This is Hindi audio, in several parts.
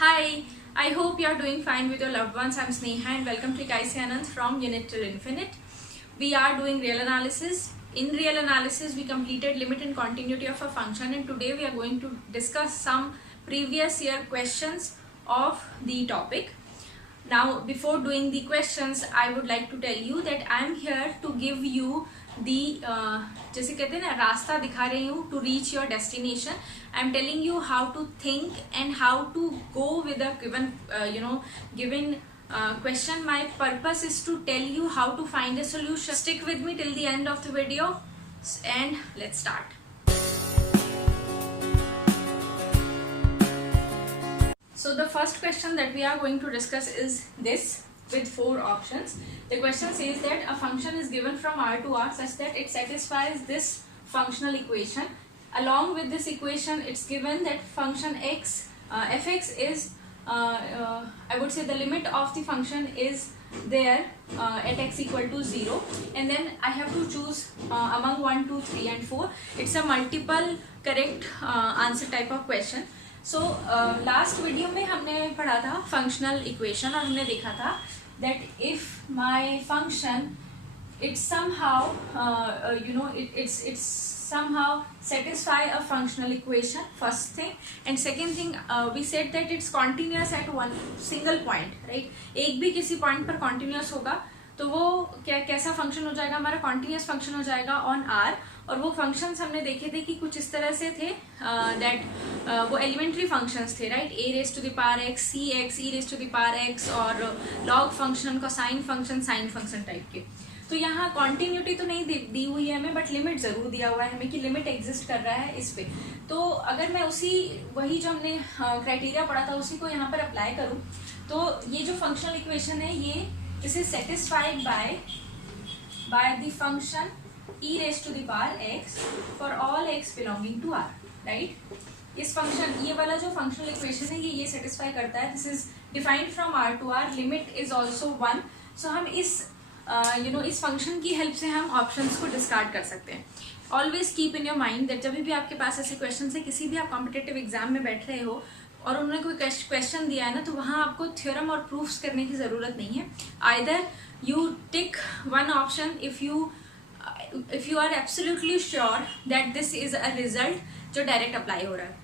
Hi, I hope you are doing fine with your loved ones. I'm Sneha and welcome to Kaisi Anand from Unit till Infinite. We are doing real analysis. In real analysis, we completed limit and continuity of a function, and today we are going to discuss some previous year questions of the topic. Now, before doing the questions, I would like to tell you that I am here to give you the जैसे कहते हैं ना रास्ता दिखा रही हूँ to reach your destination. I am telling you how to think and how to go with a given question. My purpose is to tell you how to find a solution. Stick with me till the end of the video and let's start. So the first question that we are going to discuss is this with 4 options. The question says that a function is given from R to R such that it satisfies this functional equation. Along with this equation, it's given that function x, fx is, I would say the limit of the function is there at x equal to 0, and then I have to choose among 1, 2, 3 and 4. It's a multiple correct answer type of question. So last video में हमने पढ़ा था फंक्शनल इक्वेशन और हमने देखा था that if my function it's somehow it's somehow satisfy a functional equation, first thing, and second thing we said that it's continuous at one single point, right? एक भी किसी पॉइंट पर continuous होगा तो वो कैसा फंक्शन हो जाएगा, हमारा कॉन्टिन्यूस फंक्शन हो जाएगा ऑन आर. और वो फंक्शंस हमने देखे थे कि कुछ इस तरह से थे दैट वो एलिमेंट्री फंक्शंस थे, right? A raise to the power X, C X, E raise to the power X, और log function, cosine function, sine function type के. तो यहाँ कॉन्टिन्यूटी तो नहीं दी हुई है हमें, बट लिमिट जरूर दिया हुआ है हमें कि लिमिट एग्जिस्ट कर रहा है इस पे. तो अगर मैं वही जो हमने क्राइटेरिया पढ़ा था उसी को यहाँ पर अप्लाई करूँ तो ये जो फंक्शनल इक्वेशन है ये this is satisfied by the function e raised to the power x for all x belonging to r, right? इस फंक्शन ये वाला जो फंक्शनल इक्वेशन है ये सेटिस्फाई करता है. This is defined from r to r, limit is also 1. सो हम इस इस फंक्शन की हेल्प से हम ऑप्शंस को डिस्कार्ड कर सकते हैं. Always keep in your mind that जब भी आपके पास ऐसे क्वेश्चन है, किसी भी आप कॉम्पिटेटिव एग्जाम में बैठ रहे हो और उन्होंने कोई क्वेश्चन दिया है ना, तो वहाँ आपको थ्योरम और प्रूफ्स करने की ज़रूरत नहीं है. Either you tick one option if you are absolutely sure that this is a result जो डायरेक्ट अप्लाई हो रहा है.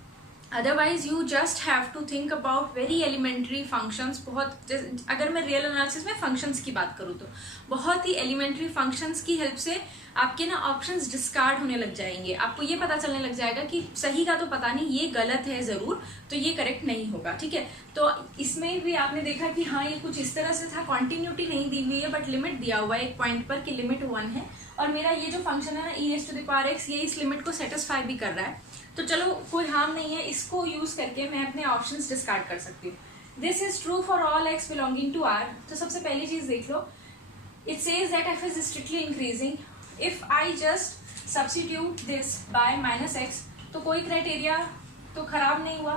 Otherwise you just have to think about very elementary functions. बहुत अगर मैं रियल एनालिसिस में फंक्शंस की बात करूँ तो बहुत ही एलिमेंट्री फंक्शंस की हेल्प से आपके ना ऑप्शंस डिस्कार्ड होने लग जाएंगे. आपको ये पता चलने लग जाएगा कि सही का तो पता नहीं, ये गलत है ज़रूर, तो ये करेक्ट नहीं होगा, ठीक है? तो इसमें भी आपने देखा कि हाँ ये कुछ इस तरह से था, कॉन्टिन्यूटी नहीं दी हुई है बट लिमिट दिया हुआ है एक पॉइंट पर कि लिमिट 1 है, और मेरा ये जो फंक्शन है ना e raised to the power x, ये इस लिमिट को सेटिस्फाई भी कर रहा है. तो चलो कोई हार्म नहीं है, इसको यूज करके मैं अपने ऑप्शंस डिस्कार्ड कर सकती हूँ. This is true for all X belonging to R. तो सबसे पहली चीज देख लो, it says that F is strictly increasing. If I just substitute this by minus X तो कोई क्राइटेरिया तो खराब नहीं हुआ,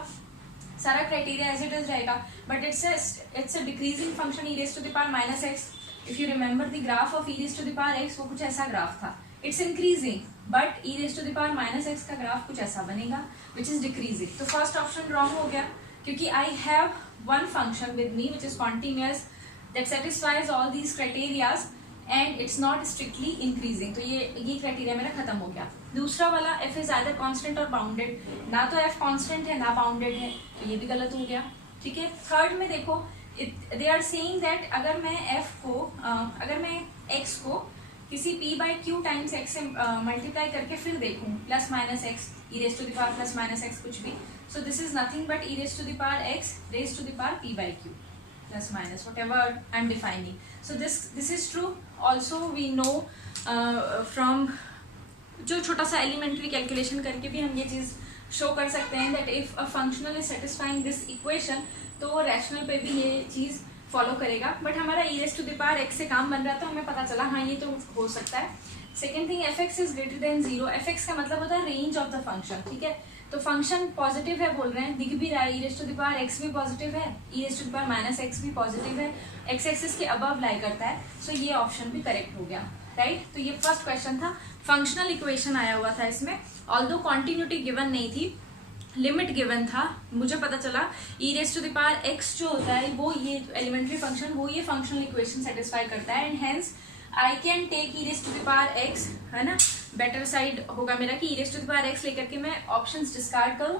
सारा क्राइटेरिया एज इट इज रहेगा. But it's a decreasing function e raised to the power minus X. If you remember the graph of e raised to the power x, वो कुछ ऐसा ग्राफ था. It's increasing but e raised to the power minus x का ग्राफ कुछ ऐसा बनेगा विच इज डिक्रीजिंग. तो फर्स्ट ऑप्शन रॉन्ग हो गया क्योंकि I have one function with me which is continuous that satisfies all these criterias and it's not strictly increasing. तो ये क्राइटेरिया मेरा खत्म हो गया. दूसरा वाला एफ इज आइदर कॉन्स्टेंट और बाउंडेड. ना तो एफ कॉन्स्टेंट है ना बाउंडेड है, तो ये भी गलत हो गया, ठीक है? थर्ड में देखो, दे आर सेइंग दैट अगर मैं x को किसी p by Q times x से मल्टीप्लाई करके फिर देखूं plus minus x e raised to the power plus minus x कुछ भी, सो this is nothing but e raised to the power x raised to the power p by q plus minus whatever I'm defining. So this is true. Also we know from जो छोटा सा एलिमेंट्री कैलकुलेशन करके भी हम ये चीज़ शो कर सकते हैं that if a functional is satisfying this equation तो वो रैशनल पे भी ये चीज़ फॉलो करेगा. बट हमारा e raised to the power x से काम बन रहा था, हमें पता चला हाँ ये तो हो सकता है. Second thing, F x is greater than 0. F x का मतलब होता है रेंज ऑफ द फंक्शन, ठीक है? तो फंक्शन पॉजिटिव है बोल रहे हैं, दिख भी रहा है. e raised to the power x भी पॉजिटिव है, e raised to the power minus x भी पॉजिटिव है, एक्स एक्सिस के अबव लाई करता है. सो ये ऑप्शन भी करेक्ट हो गया, राइट? तो ये फर्स्ट क्वेश्चन था, फंक्शनल इक्वेशन आया हुआ था इसमें, ऑल्दो कॉन्टिन्यूटी गिवन नहीं थी. लिमिट गिवन था, मुझे पता चला e raise to the power x जो होता है वो ये एलिमेंट्री फंक्शन वो ये फंक्शनल इक्वेशन सेटिस्फाई करता है, and hence I can take e raise to the power x, है ना, बेटर साइड होगा मेरा कि e raise to the power x लेकर के मैं ऑप्शंस डिस्कार्ड करूं।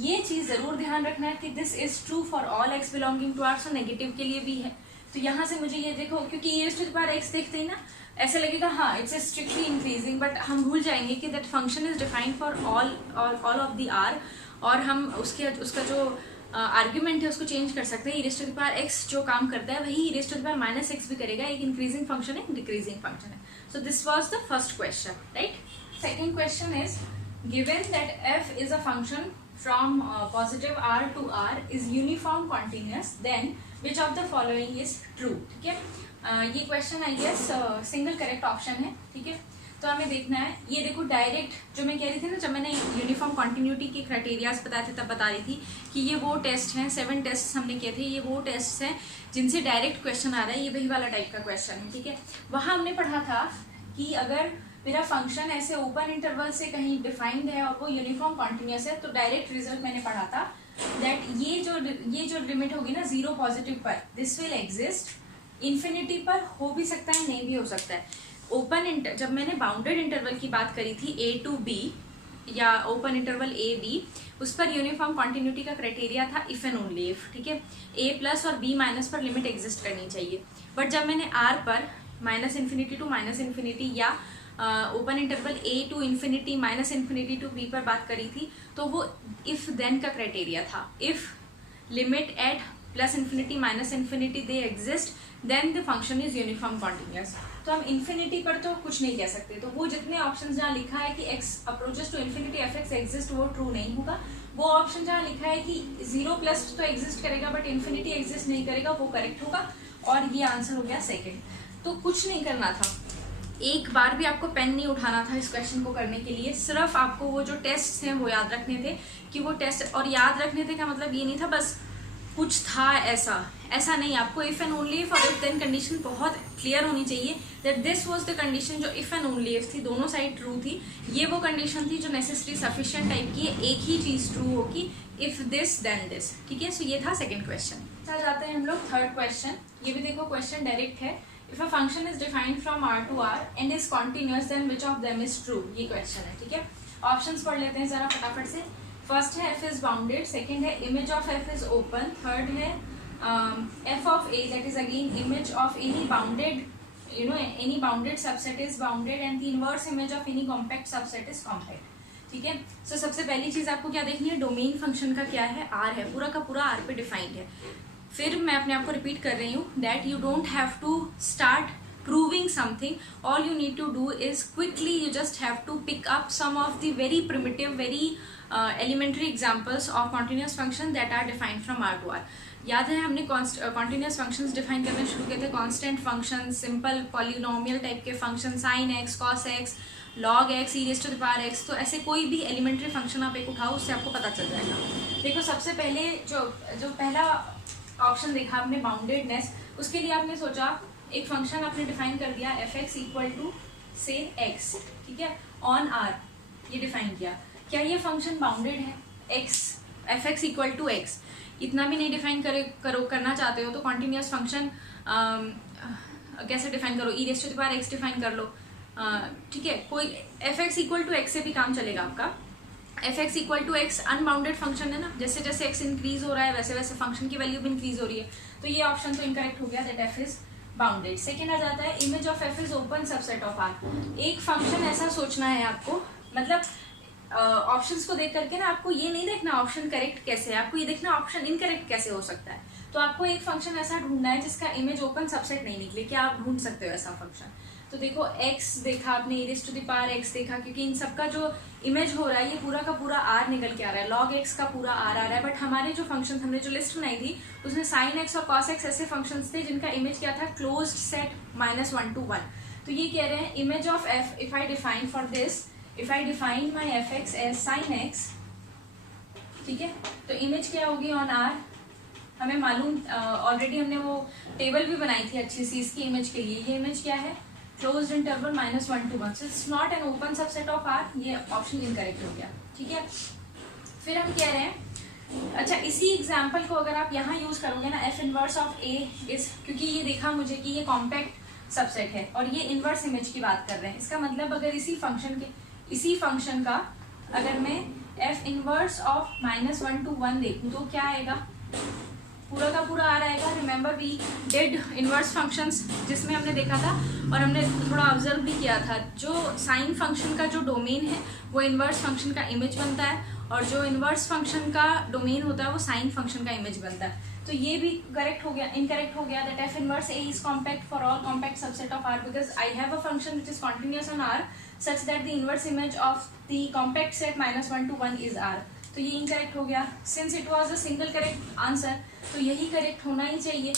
ये चीज जरूर ध्यान रखना है कि this is true for all x belonging to R, so negative के लिए भी है। तो यहाँ से मुझे ये देखो, क्योंकि e raise to the power x देखते ही ना ऐसे लगेगा हाँ इट्स स्ट्रिक्टली इंक्रीजिंग, बट हम भूल जाएंगे कि that function is defined for all of the R, और हम उसका जो आर्ग्यूमेंट है उसको चेंज कर सकते हैं। e raise to the power x जो काम करता है वही e raise to the power minus x भी करेगा, एक इंक्रीजिंग फंक्शन है, डिक्रीजिंग फंक्शन है। So this was the first question, right. Second question is given that f is a function from positive r to r is uniform continuous, then which of the following is true. ठीक है, ये question I guess single correct option है। ठीक है, तो हमें देखना है, ये देखो डायरेक्ट जो मैं कह रही थी ना, जब मैंने यूनिफॉर्म कॉन्टिन्यूटी के क्राइटेरियाज बताए थे तब बता रही थी कि ये वो टेस्ट हैं, 7 टेस्ट हमने किए थे, ये वो टेस्ट हैं जिनसे डायरेक्ट क्वेश्चन आ रहा है, ये वही वाला टाइप का क्वेश्चन है। ठीक है, वहाँ हमने पढ़ा था कि अगर मेरा फंक्शन ऐसे ओपन इंटरवल से कहीं डिफाइंड है और वो यूनिफॉर्म कॉन्टिन्यूअस है, तो डायरेक्ट रिजल्ट मैंने पढ़ा था दैट ये जो लिमिट होगी ना 0 पॉजिटिव पर, दिस विल एग्जिस्ट, इन्फिनिटी पर हो भी सकता है नहीं भी हो सकता है। जब मैंने बाउंडेड इंटरवल की बात करी थी a to b या ओपन इंटरवल a b, उस पर यूनिफॉर्म कॉन्टिन्यूटी का क्राइटेरिया था इफ एंड ओनली इफ। ठीक है, a प्लस और b माइनस पर लिमिट एग्जिस्ट करनी चाहिए, बट जब मैंने r पर minus infinity to minus infinity या open interval a to infinity minus infinity to b पर बात करी थी, तो वो इफ देन का क्राइटेरिया था। If limit at plus infinity minus infinity they exist then the function is uniform continuous. तो हम इन्फिनिटी पर तो कुछ नहीं कह सकते, तो वो जितने ऑप्शन जहाँ लिखा है कि x approaches to infinity fx exist, वो ट्रू नहीं होगा। वो ऑप्शन जहाँ लिखा है कि 0 प्लस तो एग्जिस्ट करेगा बट इन्फिनिटी एग्जिस्ट नहीं करेगा, वो करेक्ट होगा, और ये आंसर हो गया सेकंड। तो कुछ नहीं करना था, एक बार भी आपको पेन नहीं उठाना था इस क्वेश्चन को करने के लिए, सिर्फ आपको वो जो टेस्ट हैं वो याद रखने थे कि वो टेस्ट, और याद रखने थे का मतलब ये नहीं था बस कुछ था ऐसा नहीं, आपको इफ एंड ओनली इफ और इफ देन कंडीशन बहुत क्लियर होनी चाहिए that this was the condition जो इफ एंड ओनली इफ थी, दोनों साइड ट्रू थी, ये वो कंडीशन थी जो नेसेसरी सफिशिएंट टाइप की है, एक ही चीज ट्रू होगी, इफ दिस देन दिस। ठीक है, सो ये था सेकंड क्वेश्चन। आ जाते हैं हम लोग थर्ड क्वेश्चन। ये भी देखो क्वेश्चन डायरेक्ट है, if a function is defined from r to r and is continuous then which of them is true, ये क्वेश्चन है। ठीक है, ऑप्शंस पढ़ लेते हैं जरा फटाफट से। फर्स्ट है f इज बाउंडेड, सेकंड है image of f is open, third है f of a that is again image of any bounded, any bounded subset is bounded and the inverse image of any compact subset is compact। ठीक है, सो सबसे पहली चीज आपको क्या देखनी है, डोमेन फंक्शन का क्या है, r है, पूरा का पूरा r पे डिफाइंड है। फिर मैं अपने आप को रिपीट कर रही हूँ that you don't have to start proving something, all you need to do is quickly you just have to pick up some of the very primitive, very elementary examples of continuous function that are defined from r to r। याद है हमने continuous functions define करने शुरू किए थे, constant functions, simple polynomial type के function, sin x, cos x, log x, e raised to the power x। तो ऐसे कोई भी elementary function आप एक उठाओ, उससे आपको पता चल जाएगा। देखो सबसे पहले जो पहला ऑप्शन देखा आपने बाउंडेडनेस, उसके लिए आपने सोचा एक फंक्शन आपने डिफाइन कर दिया fx इक्वल टू से x, ठीक है, ऑन r, ये डिफाइन किया। क्या ये फंक्शन बाउंडेड है, x fx equal to x, इतना भी नहीं डिफाइन करना चाहते हो तो कॉन्टिन्यूअस फंक्शन कैसे डिफाइन करो, e raise to the power x define कर लो। ठीक है, कोई fx इक्वल टू x से भी काम चलेगा आपका। fx equal to x unbounded function है ना, जैसे जैसे x इंक्रीज हो रहा है वैसे वैसे फंक्शन की वैल्यू भी इंक्रीज हो रही है, तो ये ऑप्शन तो इनकरेक्ट हो गया, that f is bounded. Second आ जाता है image of f is open subset of r। एक फंक्शन ऐसा सोचना है आपको, मतलब ऑप्शंस को देख करके ना आपको ये नहीं देखना ऑप्शन करेक्ट कैसे है, आपको ये देखना ऑप्शन इनकरेक्ट कैसे हो सकता है। तो आपको एक फंक्शन ऐसा ढूंढना है जिसका इमेज ओपन सबसेट नहीं निकले, क्या आप ढूंढ सकते हो ऐसा फंक्शन। तो देखो x देखा आपने, e raise to the power x देखा, क्योंकि इन सबका जो इमेज हो रहा है ये पूरा का पूरा r निकल के आ रहा है, log x का पूरा r आ रहा है। बट हमारे जो फंक्शन हमने जो लिस्ट बनाई थी उसमें sin x और cos x ऐसे फंक्शंस थे जिनका इमेज क्या था, क्लोज्ड सेट -1 to 1। तो ये कह रहे हैं image of f, if I define for this, if I define my fx as sin x, ठीक है, तो इमेज क्या होगी ऑन r, हमें मालूम ऑलरेडी हमने वो टेबल भी बनाई थी अच्छी सी इसकी इमेज के लिए। ये इमेज क्या है, closed interval -1 to 1, so it's not an open subset of r, ये ऑप्शन इनकरेक्ट हो गया। ठीक है, फिर हम कह रहे हैं, अच्छा इसी एग्जाम्पल को अगर आप यहाँ यूज करोगे ना, F inverse of A is, क्योंकि ये देखा मुझे कि ये कॉम्पैक्ट सबसेट है और ये इनवर्स इमेज की बात कर रहे हैं, इसका मतलब अगर इसी फंक्शन का अगर मैं एफ इनवर्स ऑफ -1 to 1 देखूँ तो क्या आएगा, पूरा का पूरा आ रहेगा। Remember we did inverse functions जिसमें हमने देखा था और हमने थोड़ा ऑब्जर्व भी किया था, जो साइन फंक्शन का जो डोमेन है वो इनवर्स फंक्शन का इमेज बनता है और जो इनवर्स फंक्शन का डोमेन होता है वो साइन फंक्शन का इमेज बनता है। तो ये भी करेक्ट हो गया, इनकरेक्ट हो गया, that F inverse A is compact for all compact subset of R because I have a function which is continuous on R such that the inverse image of the compact set -1 to 1 is R. तो ये इनकरेक्ट हो गया। Since it was a single correct answer तो यही करेक्ट होना ही चाहिए।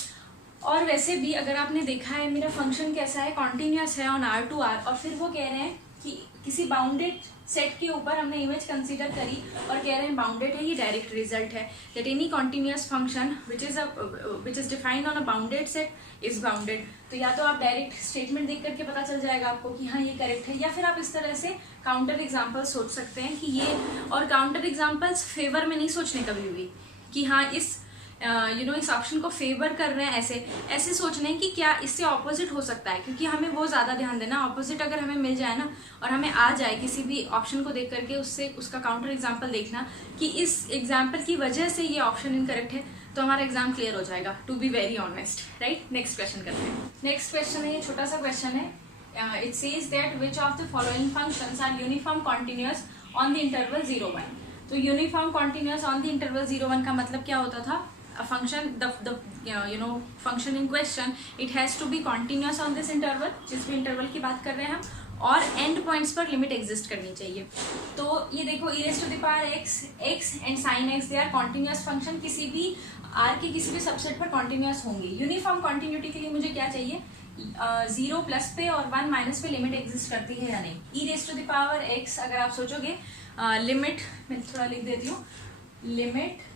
और वैसे भी अगर आपने देखा है मेरा फंक्शन कैसा है, कॉन्टिन्यूअस है ऑन आर टू आर, और फिर वो कह रहे हैं कि किसी बाउंडेड सेट के ऊपर हमने इमेज कंसीडर करी और कह रहे हैं बाउंडेड है, ये डायरेक्ट रिजल्ट है that any continuous function which is defined on a bounded set is bounded. तो या तो आप डायरेक्ट स्टेटमेंट देख करके पता चल जाएगा आपको कि हाँ ये करेक्ट है, या फिर आप इस तरह से काउंटर एग्जाम्पल सोच सकते हैं कि ये, और काउंटर एग्जाम्पल्स फेवर में नहीं सोचने कभी भी कि हाँ इस इस ऑप्शन को फेवर कर रहे हैं, ऐसे सोचना है कि क्या इससे ऑपोजिट हो सकता है, क्योंकि हमें वो ज़्यादा ध्यान देना, ऑपोजिट अगर हमें मिल जाए ना और हमें आ जाए किसी भी ऑप्शन को देख करके उसका काउंटर एग्जाम्पल देखना कि इस एग्जाम्पल की वजह से ये ऑप्शन इनकरेक्ट है, तो हमारा एग्जाम क्लियर हो जाएगा, to be very honest, right. Next question करते हैं। नेक्स्ट क्वेश्चन है, ये छोटा सा क्वेश्चन है। It says that which of the following functions are uniform continuous on the interval 0-1। तो uniform continuous on the interval 0-1 का मतलब क्या होता था, a function the function in question it has to be continuous on this interval, जिस भी इंटरवल की बात कर रहे हैं हम, और एंड पॉइंट्स पर लिमिट एग्जिस्ट करनी चाहिए। तो ये देखो e raised to the power x and sin x they are continuous function, किसी भी r के किसी भी सबसेट पर कॉन्टिन्यूअस होंगे। यूनिफॉर्म कॉन्टिन्यूटी के लिए मुझे क्या चाहिए, 0 प्लस पे और 1 माइनस पे लिमिट एग्जिस्ट करती है या नहीं। e raised to the power x अगर आप सोचोगे लिमिट, मैं थोड़ा लिख देती हूँ, limit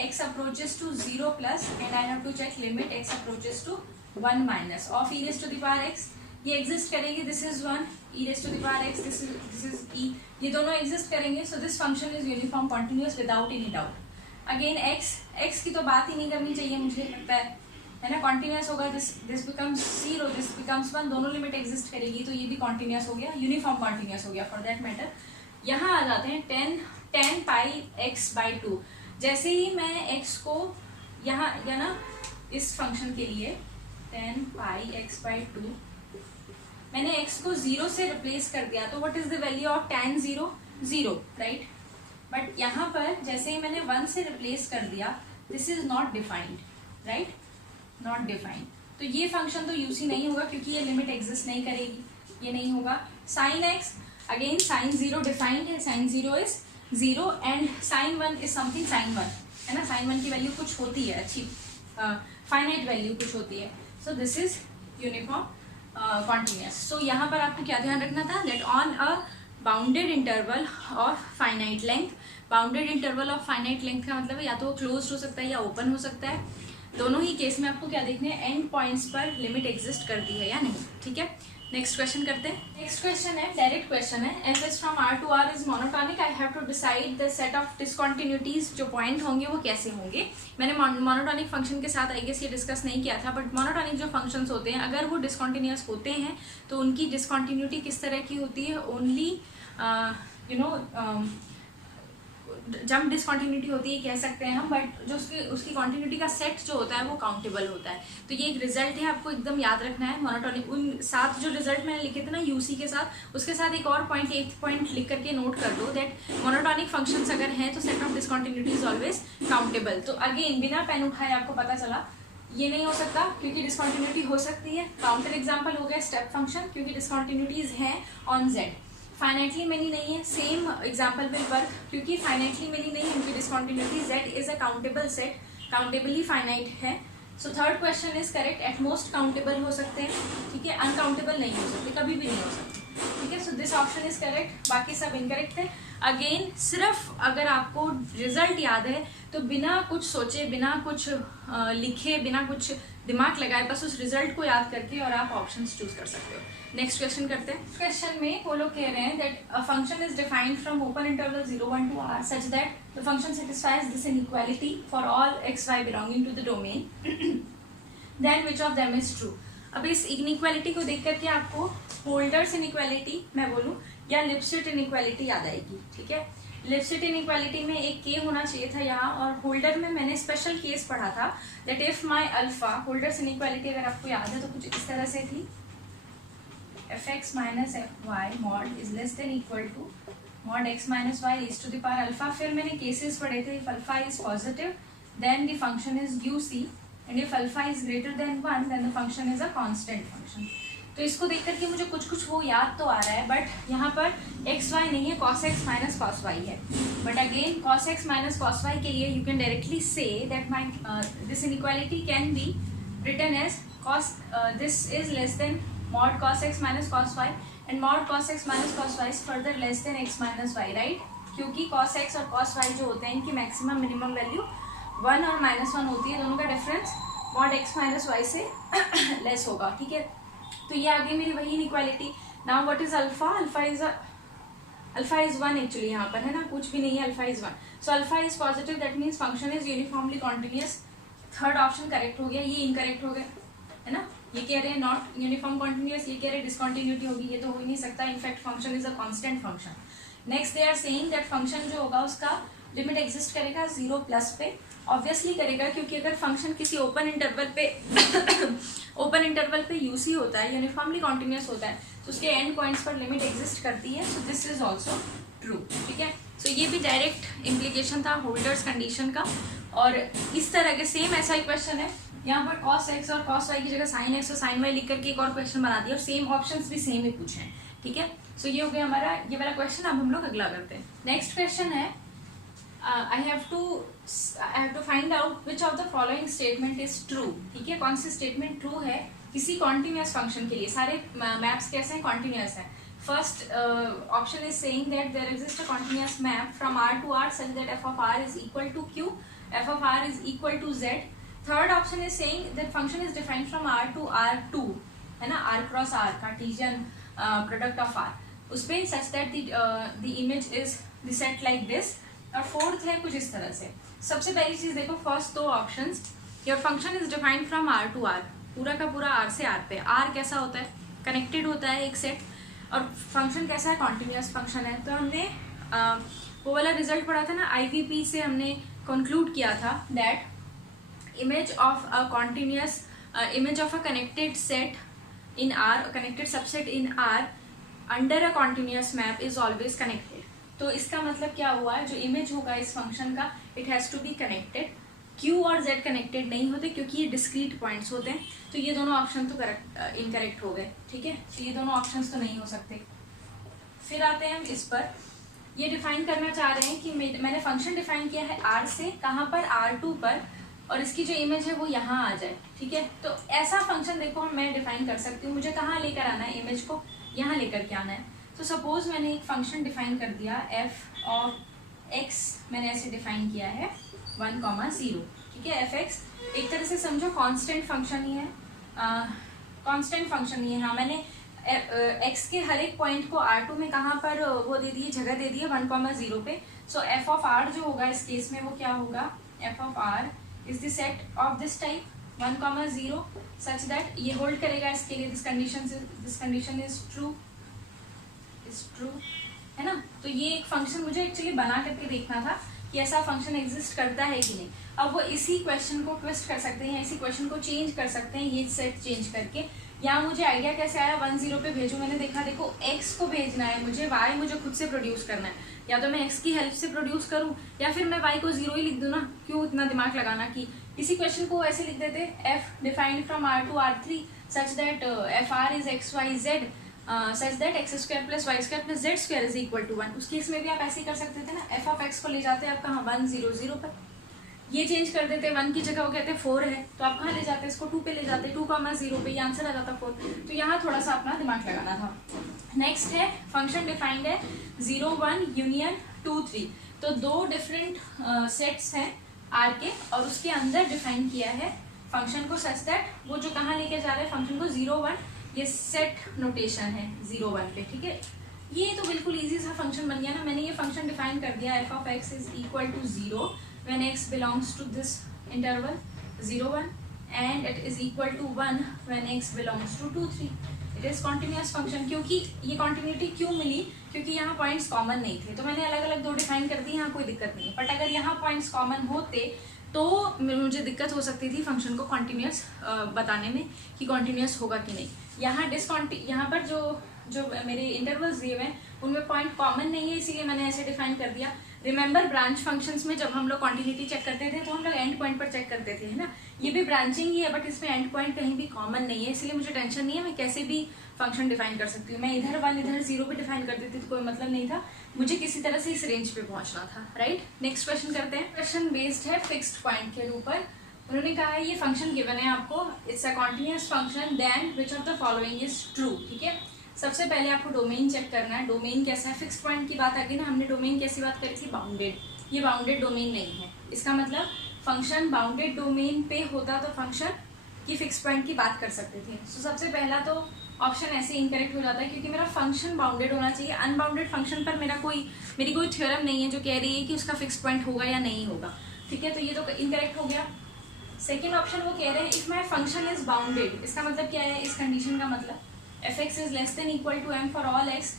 x approaches to 0 plus and I have to check limit x approaches to 1 minus of e raised to the power x, ये एग्जिस्ट करेंगे, this is 1, e raised to the power x, this is e, ये दोनों एग्जिस्ट करेंगे, so this function is uniform continuous without any doubt. Again x की तो बात ही नहीं करनी चाहिए मुझे लगता है ना, कॉन्टिन्यूअस होगा, दिस बिकम्स 0, दिस बिकम्स 1, दोनों लिमिट एग्जिस्ट करेगी, तो ये भी कॉन्टिन्यूअस हो गया, यूनिफॉर्म कॉन्टिन्यूअस हो गया फॉर दैट मैटर। यहाँ आ जाते हैं tan पाई x/2। जैसे ही मैं x को यहाँ या ना इस फंक्शन के लिए tan पाई x/2 मैंने x को 0 से रिप्लेस कर दिया, तो what is the value of tan 0 right. But यहाँ पर जैसे ही मैंने 1 से रिप्लेस कर दिया, this is not defined, right, not defined, तो ये फंक्शन तो यूज ही नहीं होगा क्योंकि ये लिमिट एग्जिस्ट नहीं करेगी, ये नहीं होगा। sin x again sin 0 defined है, sin 0 is 0 and sin 1 is something sin 1 है ना, sin 1 की वैल्यू कुछ होती है, अच्छी फाइनाइट वैल्यू कुछ होती है, so this is uniform continuous. So यहाँ पर आपको क्या ध्यान रखना था, that on a bounded interval of finite length, bounded interval of finite length का मतलब है या तो वो क्लोज हो सकता है या ओपन हो सकता है, दोनों ही केस में आपको क्या देखना है, एंड पॉइंट्स पर लिमिट एग्जिस्ट करती है या नहीं, ठीक है। नेक्स्ट क्वेश्चन करते हैं। नेक्स्ट क्वेश्चन है, डायरेक्ट क्वेश्चन है, F S from R to R is monotonic, I have to decide the set of discontinuities, जो पॉइंट होंगे वो कैसे होंगे। मैंने मोनोटॉनिक फंक्शन के साथ आई गेस ये डिस्कस नहीं किया था, बट मोनोटॉनिक जो फंक्शंस होते हैं अगर वो डिसकॉन्टिन्यूअस होते हैं तो उनकी डिसकॉन्टिन्यूटी किस तरह की होती है, ओनली जब डिसकॉन्टिन्यूटी होती है कह सकते हैं हम, बट जो उसकी कॉन्टिन्यूटी का सेट जो होता है वो काउंटेबल होता है। तो ये एक रिजल्ट है, आपको एकदम याद रखना है। मोनोटॉनिक उन 7 जो रिजल्ट मैंने लिखे थे ना यूसी के साथ, उसके साथ एक और पॉइंट, 8th पॉइंट लिख करके नोट कर दो, दैट मोनोटॉनिक फंक्शंस अगर हैं तो set of discontinuity is always countable. तो अगेन बिना पेन उठाए आपको पता चला ये नहीं हो सकता क्योंकि डिसकॉन्टिन्यूटी हो सकती है। काउंटर एग्जाम्पल हो गया स्टेप फंक्शन, क्योंकि डिसकॉन्टिन्यूटीज हैं ऑन जेड। फाइनाइटली मेनी नहीं है, सेम एग्जाम्पल विल वर्क, क्योंकि फाइनाइटली मेनी नहीं है, क्योंकि discontinuity Z is a countable set, countably finite है। So third question is correct, at most countable हो सकते हैं, ठीक है, अनकाउंटेबल नहीं हो सकते, कभी भी नहीं हो सकते, ठीक है। So this option is correct, बाकी सब इनकरेक्ट है। अगेन सिर्फ अगर आपको रिजल्ट याद है तो बिना कुछ सोचे, बिना कुछ लिखे, बिना कुछ दिमाग लगाए, बस उस रिजल्ट को याद करके और आप ऑप्शंस चूज कर सकते हो। नेक्स्ट क्वेश्चन करते हैं। क्वेश्चन में वो लोग कह रहे हैं that a function is defined from open interval 0 1 to r such that the function satisfies this inequality for all x y belonging to the domain, then which of them is true. अब इस इनइक्वालिटी को देख करके आपको होल्डर्स इनइक्वालिटी मैं बोलूं या लिपस्टिट इनइक्वालिटी याद आएगी, ठीक है। लिपस्टिट इनइक्वालिटी में एक के होना चाहिए था यहाँ, और होल्डर में मैंने स्पेशल केस पढ़ा था that if my alpha, holders inequality अगर आपको याद है तो कुछ इस तरह से थी, fx minus fy mod is less than equal to mod x minus y raised to the power alpha। फिर मैंने केसेस पढ़े थे, if alpha is positive then the function is uc and if alpha is greater than 1 then the function is a constant function। तो इसको देख करके मुझे कुछ कुछ वो याद तो आ रहा है, बट यहाँ पर एक्स वाई नहीं है, cos x minus cos y है। But again cos x minus cos y के लिए you can directly say that my this inequality can be written as cos this is less than mod cos x minus cos y and mod cos x minus cos y is further less than x minus y, right? क्योंकि cos x और cos y जो होते हैं इनकी मैक्सिमम मिनिमम वैल्यू 1 और -1 होती है, दोनों का difference mod x minus y से लेस होगा, ठीक है। तो ये आ गई मेरी वही inequality. Now what is alpha? Alpha is 1 actually, यहाँ पर है ना, कुछ भी नहीं है, alpha is 1। So alpha is positive, that means function is uniformly continuous. Third option correct हो गया, ये इनकरेक्ट हो गया, है ना। ये कह रहे हैं नॉट यूनिफॉर्म कॉन्टिन्यूअस, ये कह रहे हैं डिसकॉन्टिन्यूटी होगी, ये तो हो ही नहीं सकता। In fact function is a constant function. Next they are saying that function जो होगा उसका लिमिट एग्जिस्ट करेगा 0 प्लस पे, ऑब्वियसली करेगा, क्योंकि अगर फंक्शन किसी ओपन इंटरवल पे यूसी होता है, यूनिफॉर्मली कॉन्टिन्यूअस होता है, तो उसके एंड पॉइंट्स पर लिमिट एग्जिस्ट करती है। So this is also true, ठीक है। सो ये भी डायरेक्ट इम्प्लीकेशन था होल्डर्स कंडीशन का। और इस तरह के सेम ऐसा ही क्वेश्चन है, यहाँ पर cos x और cos y की जगह sin x और sin y लिख करके एक और क्वेश्चन बना दिया, और सेम ऑप्शंस भी सेम ही पूछे हैं, ठीक है। सो ये हो गया हमारा ये वाला क्वेश्चन। अब हम लोग अगला करते हैं। नेक्स्ट क्वेश्चन है I have to find out which of the following statement is true, ठीक है। कौन सी स्टेटमेंट ट्रू है किसी कॉन्टिन्यूअस फंक्शन के लिए? सारे मैप्स कैसे हैं? कॉन्टिन्यूअस है। First option is saying that there exist a continuous map from r to r such that f of r is equal to q, f of r is equal to z। Third option is saying that function is defined from r to r2, है ना, r cross r Cartesian product of r, उस पे सच that the image is the set like this. और फोर्थ है कुछ इस तरह से। सबसे पहली चीज देखो, फर्स्ट दो options, your function is defined from r to r, पूरा का पूरा r से r पे। r कैसा होता है? कनेक्टेड होता है एक सेट, और फंक्शन कैसा है? कॉन्टिन्यूअस फंक्शन है। तो हमने वो वाला रिजल्ट पढ़ा था ना, IVP से हमने कंक्लूड किया था that image of a connected set in R, connected subset in R under a continuous map is always connected। तो इसका मतलब क्या हुआ है? जो इमेज होगा इस फंक्शन का, it has to be connected. Q और Z कनेक्टेड नहीं होते क्योंकि ये डिस्क्रीट पॉइंट्स होते हैं। तो ये दोनों ऑप्शन तो इनकरेक्ट हो गए, ठीक है। तो ये दोनों ऑप्शंस तो नहीं हो सकते। फिर आते हैं हम इस पर, ये डिफाइन करना चाह रहे हैं कि मैंने फंक्शन डिफाइन किया है R से, कहाँ पर? R2 पर, और इसकी जो इमेज है वो यहाँ आ जाए, ठीक है। तो ऐसा फंक्शन देखो मैं डिफाइन कर सकती हूँ। मुझे कहाँ लेकर आना है? इमेज को यहाँ लेकर के आना है। तो सपोज मैंने एक फंक्शन डिफाइन कर दिया f ऑफ x, मैंने ऐसे डिफाइन किया है 1,0, ठीक है। fx एक तरह से समझो कांस्टेंट फंक्शन ही है, कांस्टेंट फंक्शन ही है। हाँ, मैंने x के हर एक पॉइंट को r2 में कहाँ पर वो दे दिए, जगह दे दी है 1,0 पे। सो f ऑफ r जो होगा इस केस में वो क्या होगा? f of r is the set of this type 1,0 such that ये होल्ड करेगा इसके लिए, this condition is true, है ना। तो ये एक फंक्शन मुझे एक्चुअली बना करके देखना था कि ऐसा फंक्शन एग्जिस्ट करता है कि नहीं। अब वो इसी क्वेश्चन को ट्विस्ट कर सकते हैं, इसी क्वेश्चन को चेंज कर सकते हैं, ये सेट चेंज करके। यहाँ मुझे आइडिया कैसे आया? 1,0 पे भेजू, मैंने देखा देखो x को भेजना है मुझे, y मुझे खुद से प्रोड्यूस करना है। या तो मैं x की हेल्प से प्रोड्यूस करूँ, या फिर मैं y को 0 ही लिख दूँ ना, क्यों इतना दिमाग लगाना। कि इसी क्वेश्चन को ऐसे लिख देते, f defined from r to r3 such that fr is xyz such that x² plus y² plus z² is equal to 1। उस केस में भी आप ऐसे ही कर सकते थे ना, f ऑफ x को ले जाते हैं आप कहाँ? 1,0 0 पर, ये चेंज कर देते, 1 की जगह वो कहते 4 है, तो आप कहाँ ले जाते, इसको 2 पे ले जाते, 2,0 पे, ये आंसर आ जाता 4। तो यहाँ थोड़ा सा अपना दिमाग लगाना था। नेक्स्ट है फंक्शन डिफाइंड है 0, 1 यूनियन 2, 3। तो 2 डिफरेंट सेट्स हैं आर के, और उसके अंदर डिफाइन किया है फंक्शन को सच दैट वो जो कहाँ लेके जा रहे हैं फंक्शन को 0, 1, ये सेट नोटेशन है 0, 1 पे, ठीक है। ये तो बिल्कुल इजी सा फंक्शन बन गया ना, मैंने ये फंक्शन डिफाइन कर दिया, f of x is equal to 0 when x belongs to this interval 0, 1 and it is equal to 1 when x belongs to 2, 3। It is continuous function. क्योंकि ये कॉन्टिन्यूटी क्यों मिली, क्योंकि यहाँ पॉइंट्स कॉमन नहीं थे, तो मैंने अलग अलग 2 डिफाइन कर दी, यहाँ कोई दिक्कत नहीं है। बट अगर यहाँ पॉइंट्स कॉमन होते तो मुझे दिक्कत हो सकती थी फंक्शन को कॉन्टिन्यूस बताने में कि कॉन्टिन्यूस होगा कि नहीं। यहाँ पर जो मेरे इंटरवल्स दिए हुए हैं उनमें पॉइंट कॉमन नहीं है, इसीलिए मैंने ऐसे डिफाइन कर दिया। रिमेंबर ब्रांच फंक्शंस में जब हम लोग क्वांटिटी चेक करते थे तो हम लोग एंड पॉइंट पर चेक करते थे, है ना। ये भी ब्रांचिंग ही है, बट इसमें एंड पॉइंट कहीं भी कॉमन नहीं है, इसलिए मुझे टेंशन नहीं है, मैं कैसे भी फंक्शन डिफाइन कर सकती हूँ। मैं इधर 1 इधर 0 पे डिफाइन कर देती तो कोई मतलब नहीं था, मुझे किसी तरह से इस रेंज पे पहुंचना था, राइट। नेक्स्ट क्वेश्चन करते हैं। क्वेश्चन बेस्ड है फिक्स्ड पॉइंट के ऊपर। उन्होंने कहा है ये फंक्शन गिवन है आपको, it's a continuous function then which of the following is true, ठीक है। सबसे पहले आपको डोमेन चेक करना है, डोमेन कैसा है। फिक्स्ड पॉइंट की बात आ गई ना, हमने डोमेन कैसी बात करी थी, बाउंडेड। ये बाउंडेड डोमेन नहीं है, इसका मतलब फंक्शन बाउंडेड डोमेन पे होता तो फंक्शन की फिक्स्ड पॉइंट की बात कर सकते थे। सो सबसे पहला तो ऑप्शन ऐसे इनकरेक्ट हो जाता है, क्योंकि मेरा फंक्शन बाउंडेड होना चाहिए। अनबाउंडेड फंक्शन पर मेरी कोई थ्योरम नहीं है जो कह रही है कि उसका फिक्स्ड पॉइंट होगा या नहीं होगा, ठीक है। तो ये तो इनकरेक्ट हो गया। सेकेंड ऑप्शन वो कह रहे हैं if my function is bounded, इसका मतलब क्या है, इस कंडीशन का मतलब f(x) is less than equal to m for all x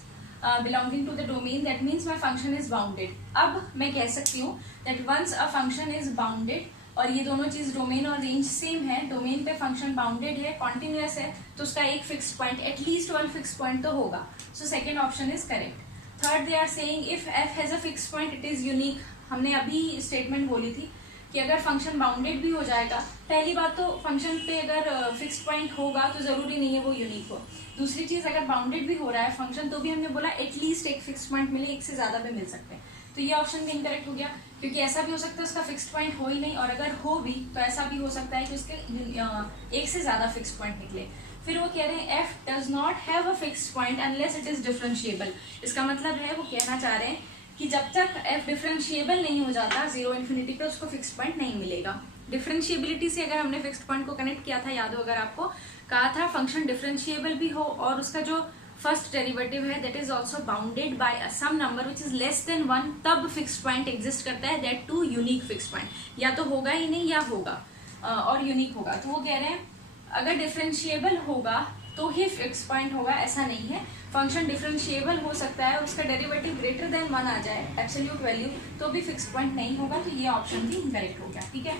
belonging to the domain, that means my function is bounded। अब मैं कह सकती हूँ that once a function is bounded, और ये दोनों चीज डोमेन और रेंज सेम है, डोमेन पे फंक्शन बाउंडेड है, कॉन्टिन्यूस है, तो उसका एक fixed point, at least 1 fixed point तो होगा। So second option is correct. Third they are saying if f has a fixed point it is unique. हमने अभी स्टेटमेंट बोली थी कि अगर फंक्शन बाउंडेड भी हो जाएगा, पहली बात तो फंक्शन पे अगर फिक्स्ड पॉइंट होगा तो जरूरी नहीं है वो यूनिक हो। दूसरी चीज अगर बाउंडेड भी हो रहा है फंक्शन तो भी हमने बोला एटलीस्ट एक फिक्स्ड पॉइंट मिले, एक से ज्यादा भी मिल सकते हैं। तो ये ऑप्शन भी इनकरेक्ट हो गया, क्योंकि ऐसा भी हो सकता है उसका फिक्स्ड पॉइंट हो ही नहीं, और अगर हो भी तो ऐसा भी हो सकता है कि उसके एक से ज्यादा फिक्स्ड पॉइंट निकले। फिर वो कह रहे हैं f does not have a fixed point unless it is differentiable. इसका मतलब है वो कहना चाह रहे हैं कि जब तक f डिफरेंशिएबल नहीं हो जाता 0 इन्फिनिटी पे, उसको फिक्स्ड पॉइंट नहीं मिलेगा। डिफरेंशिएबिलिटी से अगर हमने फिक्स्ड पॉइंट को कनेक्ट किया था, याद हो अगर आपको, कहा था फंक्शन डिफरेंशिएबल भी हो और उसका जो फर्स्ट डेरिवेटिव है that is also bounded by some number which is less than 1, तब फिक्स्ड पॉइंट एग्जिस्ट करता है, that too unique fixed point. या तो होगा ही नहीं या होगा और यूनिक होगा। तो वो कह रहे हैं अगर डिफरेंशिएबल होगा तो ही फिक्स्ड पॉइंट होगा, ऐसा नहीं है। फंक्शन डिफरेंशिएबल हो सकता है, उसका डेरिवेटिव ग्रेटर देन 1 आ जाए एब्सोल्यूट वैल्यू, तो भी फिक्स्ड पॉइंट नहीं होगा। तो ये ऑप्शन भी इनकरेक्ट हो गया, ठीक है।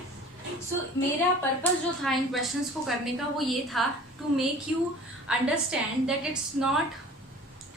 सो मेरा पर्पस जो था इन क्वेश्चंस को करने का वो ये था to make you understand that it's not,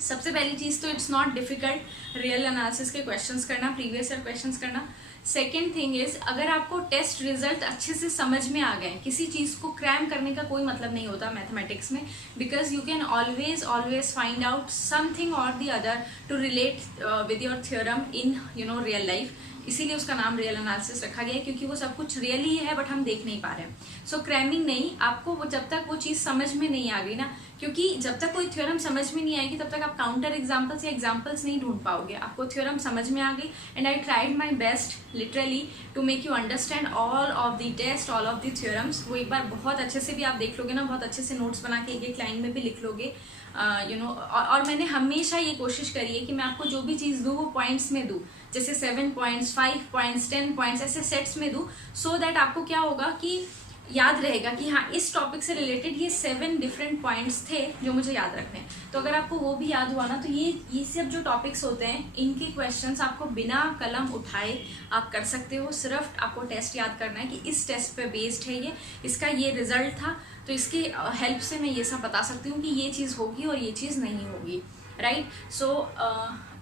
सबसे पहली चीज तो it's not difficult real analysis के क्वेश्चंस करना, प्रीवियस ईयर क्वेश्चंस करना। सेकेंड थिंग इज अगर आपको टेस्ट रिजल्ट अच्छे से समझ में आ गए, किसी चीज को क्रैम करने का कोई मतलब नहीं होता मैथमेटिक्स में, because you can always find out something or the other to relate with your theorem in real life. इसीलिए उसका नाम रियल एनालिसिस रखा गया है, क्योंकि वो सब कुछ रियल ही है बट हम देख नहीं पा रहे हैं। सो क्रैमिंग नहीं, आपको वो जब तक वो चीज समझ में नहीं आ गई ना, क्योंकि जब तक कोई थ्योरम समझ में नहीं आएगी तब तक आप काउंटर एग्जाम्पल्स या एग्जाम्पल्स नहीं ढूंढ पाओगे। आपको थ्योरम समझ में आ गई and I tried my best literally to make you understand all of the test, all of the theorems. वो एक बार बहुत अच्छे से भी आप देख लोगे ना, बहुत अच्छे से नोट्स बना के एक लाइन में भी लिख लोगे, और मैंने हमेशा ये कोशिश करी है कि मैं आपको जो भी चीज़ दूँ वो पॉइंट्स में दूँ, जैसे 7 पॉइंट्स, 5 पॉइंट्स, 10 पॉइंट्स, ऐसे सेट्स में दूँ, सो दैट आपको क्या होगा कि याद रहेगा कि हाँ इस टॉपिक से रिलेटेड ये 7 डिफरेंट पॉइंट्स थे जो मुझे याद रखने हैं। तो अगर आपको वो भी याद हुआ ना, तो ये सब जो टॉपिक्स होते हैं इनके क्वेश्चंस आपको बिना कलम उठाए आप कर सकते हो। सिर्फ आपको टेस्ट याद करना है कि इस टेस्ट पे बेस्ड है ये, इसका ये रिजल्ट था, तो इसके हेल्प से मैं ये सब बता सकती हूँ कि ये चीज़ होगी और ये चीज़ नहीं होगी, राइट। सो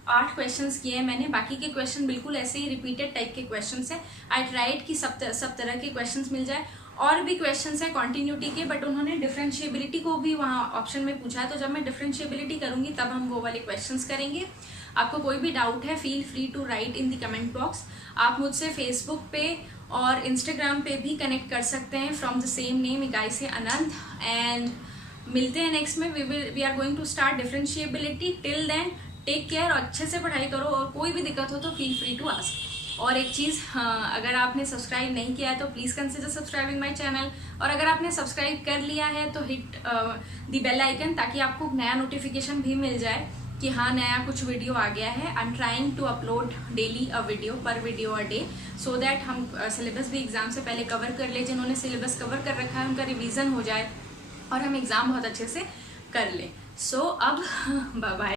8 क्वेश्चंस किए हैं मैंने, बाकी के क्वेश्चन बिल्कुल ऐसे ही रिपीटेड टाइप के क्वेश्चंस हैं। आई ट्राइड कि सब तरह के क्वेश्चंस मिल जाए। और भी क्वेश्चंस हैं क्वांटिन्यूटी के, बट उन्होंने डिफरेंशिएबिलिटी को भी वहाँ ऑप्शन में पूछा है, तो जब मैं डिफरेंशिएबिलिटी करूँगी तब हम वो वाले क्वेश्चंस करेंगे। आपको कोई भी डाउट है feel free to write in the comment box. आप मुझसे फेसबुक पे और इंस्टाग्राम पे भी कनेक्ट कर सकते हैं फ्रॉम द सेम नेम इकाई से अनंत। एंड मिलते हैं नेक्स्ट में। We are going to start differentiability. Till then take care और अच्छे से पढ़ाई करो, और कोई भी दिक्कत हो तो फील फ्री टू आस्क। और एक चीज़, अगर आपने सब्सक्राइब नहीं किया है तो please consider subscribing my channel, और अगर आपने सब्सक्राइब कर लिया है तो हिट द बेल आइकन, ताकि आपको नया नोटिफिकेशन भी मिल जाए कि हाँ नया कुछ वीडियो आ गया है। I am trying to upload daily a video, पर video a day, so that हम सिलेबस भी एग्जाम से पहले कवर कर ले। जिन्होंने सिलेबस कवर कर रखा है उनका रिवीजन हो जाए और हम एग्ज़ाम बहुत अच्छे से कर लें। सो अब बाय बाय।